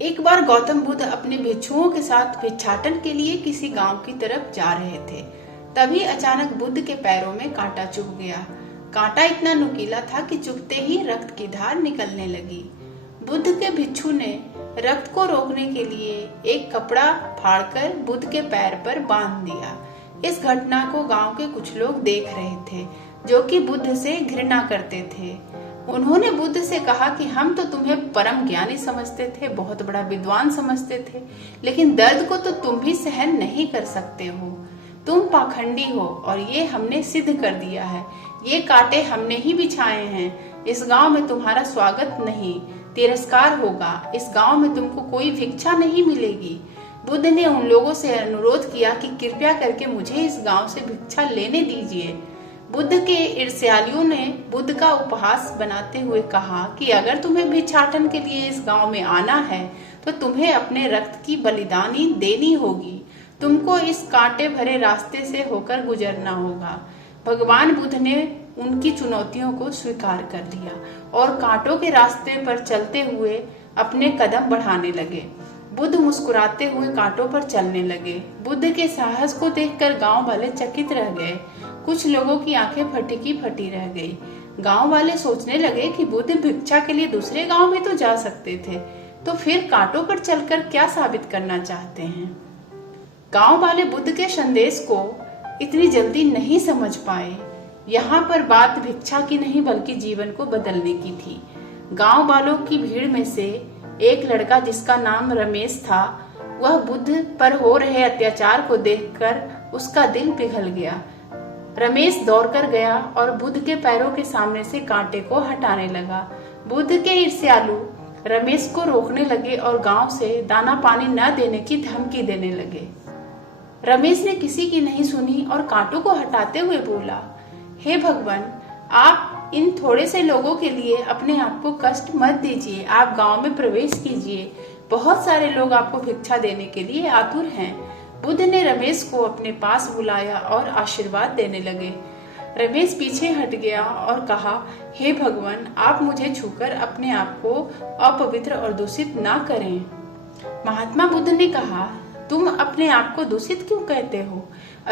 एक बार गौतम बुद्ध अपने भिक्षुओं के साथ भिक्षाटन के लिए किसी गांव की तरफ जा रहे थे। तभी अचानक बुद्ध के पैरों में कांटा चुभ गया। कांटा इतना नुकीला था कि चुभते ही रक्त की धार निकलने लगी। बुद्ध के भिक्षु ने रक्त को रोकने के लिए एक कपड़ा फाड़कर बुद्ध के पैर पर बांध दिया। इस घटना को गांव के कुछ लोग देख रहे थे, जो कि बुद्ध से घृणा करते थे। उन्होंने बुद्ध से कहा कि हम तो तुम्हें परम ज्ञानी समझते थे, बहुत बड़ा विद्वान समझते थे, लेकिन दर्द को तो तुम भी सहन नहीं कर सकते हो। तुम पाखंडी हो और ये हमने सिद्ध कर दिया है। ये कांटे हमने ही बिछाए हैं। इस गांव में तुम्हारा स्वागत नहीं, तिरस्कार होगा। इस गांव में तुमको कोई भिक्षा नहीं मिलेगी। बुद्ध ने उन लोगों से अनुरोध किया कि कृपया करके मुझे इस गांव से भिक्षा लेने दीजिए। बुद्ध के ईर्ष्यालुओं ने बुद्ध का उपहास बनाते हुए कहा कि अगर तुम्हें भिक्षाटन के लिए इस गांव में आना है तो तुम्हें अपने रक्त की बलिदानी देनी होगी। तुमको इस कांटे भरे रास्ते से होकर गुजरना होगा। भगवान बुद्ध ने उनकी चुनौतियों को स्वीकार कर लिया और कांटों के रास्ते पर चलते हुए अपने कदम बढ़ाने लगे। बुद्ध मुस्कुराते हुए कांटों पर चलने लगे। बुद्ध के साहस को देखकर गांव वाले चकित रह गए। कुछ लोगों की आंखें फटी की फटी रह गई। गांव वाले सोचने लगे कि बुद्ध भिक्षा के लिए दूसरे गांव में तो जा सकते थे, तो फिर कांटों पर चलकर क्या साबित करना चाहते हैं। गांव वाले बुद्ध के संदेश को इतनी जल्दी नहीं समझ पाए। यहाँ पर बात भिक्षा की नहीं बल्कि जीवन को बदलने की थी। गांव वालों की भीड़ में से एक लड़का, जिसका नाम रमेश था, वह बुद्ध पर हो रहे अत्याचार को देखकर उसका दिल पिघल गया। रमेश दौड़कर गया और बुद्ध के पैरों के सामने से कांटे को हटाने लगा। बुद्ध के ईर्ष्यालु रमेश को रोकने लगे और गांव से दाना पानी न देने की धमकी देने लगे। रमेश ने किसी की नहीं सुनी और कांटों को हटाते हुए बोला, हे भगवान, आप इन थोड़े से लोगों के लिए अपने आप को कष्ट मत दीजिए। आप गांव में प्रवेश कीजिए। बहुत सारे लोग आपको भिक्षा देने के लिए आतुर हैं। बुद्ध ने रमेश को अपने पास बुलाया और आशीर्वाद देने लगे। रमेश पीछे हट गया और कहा, हे भगवान, आप मुझे छूकर अपने आप को अपवित्र और दूषित ना करें। महात्मा बुद्ध ने कहा, तुम अपने आप को दूषित क्यों कहते हो?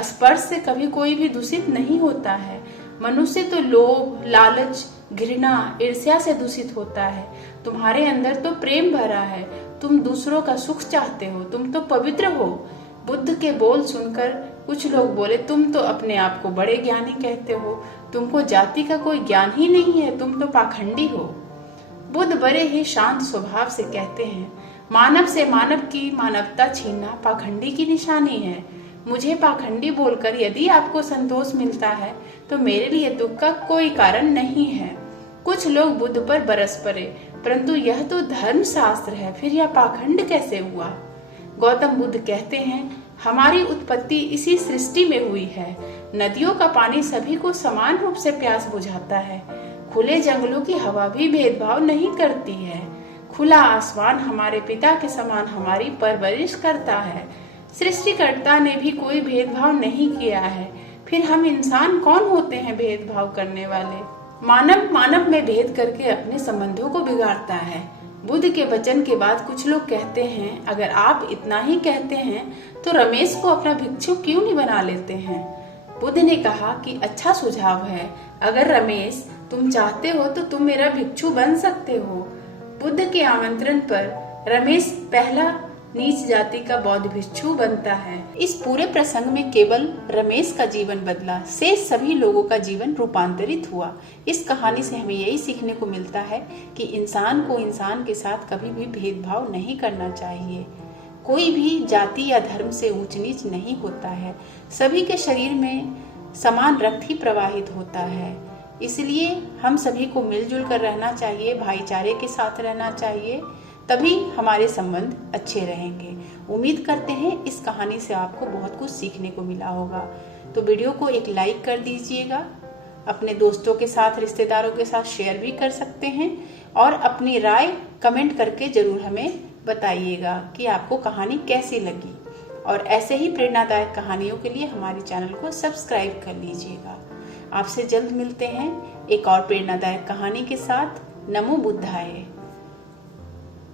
स्पर्श से कभी कोई भी दूषित नहीं होता है। मनुष्य तो लोभ, लालच, घृणा, ईर्ष्या से दूषित होता है। तुम्हारे अंदर तो प्रेम भरा है। तुम दूसरों का सुख चाहते हो। तुम तो पवित्र हो। बुद्ध के बोल सुनकर कुछ लोग बोले, तुम तो अपने आप को बड़े ज्ञानी कहते हो। तुमको जाति का कोई ज्ञान ही नहीं है। तुम तो पाखंडी हो। बुद्ध बड़े ही शांत स्वभाव से कहते हैं, मानव से मानव की मानवता छीनना पाखंडी की निशानी है। मुझे पाखंडी बोलकर यदि आपको संतोष मिलता है तो मेरे लिए दुख का कोई कारण नहीं है। कुछ लोग बुद्ध पर बरस पड़े, परंतु यह तो धर्म शास्त्र है, फिर यह पाखंड कैसे हुआ? गौतम बुद्ध कहते हैं, हमारी उत्पत्ति इसी सृष्टि में हुई है। नदियों का पानी सभी को समान रूप से प्यास बुझाता है। खुले जंगलों की हवा भी भेदभाव नहीं करती है। खुला आसमान हमारे पिता के समान हमारी परवरिश करता है। सृष्टिकर्ता ने भी कोई भेदभाव नहीं किया है। फिर हम इंसान कौन होते हैं भेदभाव करने वाले? मानव मानव में भेद करके अपने संबंधों को बिगाड़ता है। बुद्ध के वचन के बाद कुछ लोग कहते हैं, अगर आप इतना ही कहते हैं तो रमेश को अपना भिक्षु क्यों नहीं बना लेते हैं? बुद्ध ने कहा कि अच्छा सुझाव है। अगर रमेश, तुम चाहते हो तो तुम मेरा भिक्षु बन सकते हो। बुद्ध के आमंत्रण पर रमेश पहला नीच जाति का बौद्ध भिक्षु बनता है। इस पूरे प्रसंग में केवल रमेश का जीवन बदला, शेष सभी लोगों का जीवन रूपांतरित हुआ। इस कहानी से हमें यही सीखने को मिलता है कि इंसान को इंसान के साथ कभी भी भेदभाव नहीं करना चाहिए। कोई भी जाति या धर्म से ऊंच नीच नहीं होता है। सभी के शरीर में समान रक्त ही प्रवाहित होता है। इसलिए हम सभी को मिलजुल कर रहना चाहिए, भाईचारे के साथ रहना चाहिए, तभी हमारे संबंध अच्छे रहेंगे। उम्मीद करते हैं इस कहानी से आपको बहुत कुछ सीखने को मिला होगा। तो वीडियो को एक लाइक कर दीजिएगा। अपने दोस्तों के साथ, रिश्तेदारों के साथ शेयर भी कर सकते हैं और अपनी राय कमेंट करके जरूर हमें बताइएगा कि आपको कहानी कैसी लगी। और ऐसे ही प्रेरणादायक कहानियों के लिए हमारे चैनल को सब्सक्राइब कर लीजिएगा। आपसे जल्द मिलते हैं एक और प्रेरणादायक कहानी के साथ। नमो बुद्धाय।